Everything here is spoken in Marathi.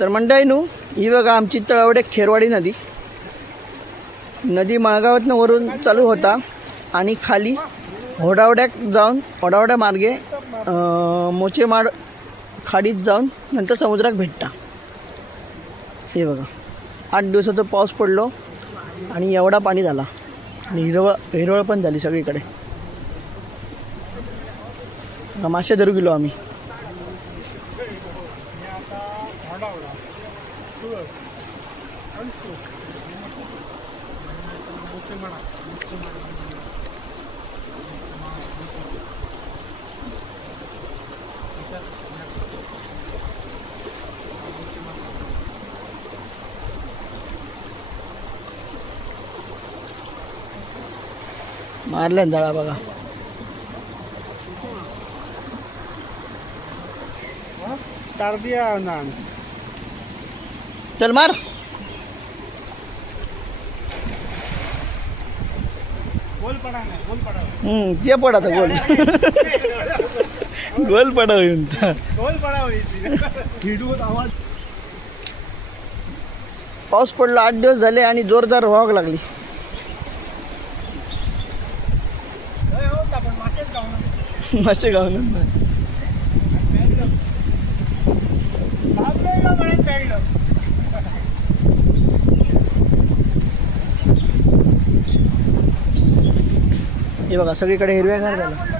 तर मंडळींनो, ही बघा आमची तळवडे खेरवाडी नदी माळगावातनं वरून चालू होता आणि खाली होडावड्यात जाऊन होडावड्या मार्गे मोचेमाड खाडीत जाऊन नंतर समुद्रात भेटता। हे बघा 8 दिवसाचा पाऊस पडलो आणि एवढा पाणी झाला आणि हिरवळ पण झाली सगळीकडे। मासे धरू गेलो आम्ही। मारल्या जाळा बघा। चल मार। ते पडा था गोल गोल पडा पाऊस पडला 8 दिवस झाले आणि जोरदार वाग लागली। मासे गावून हे बघा सगळीकडे हिरव्यागार झालं।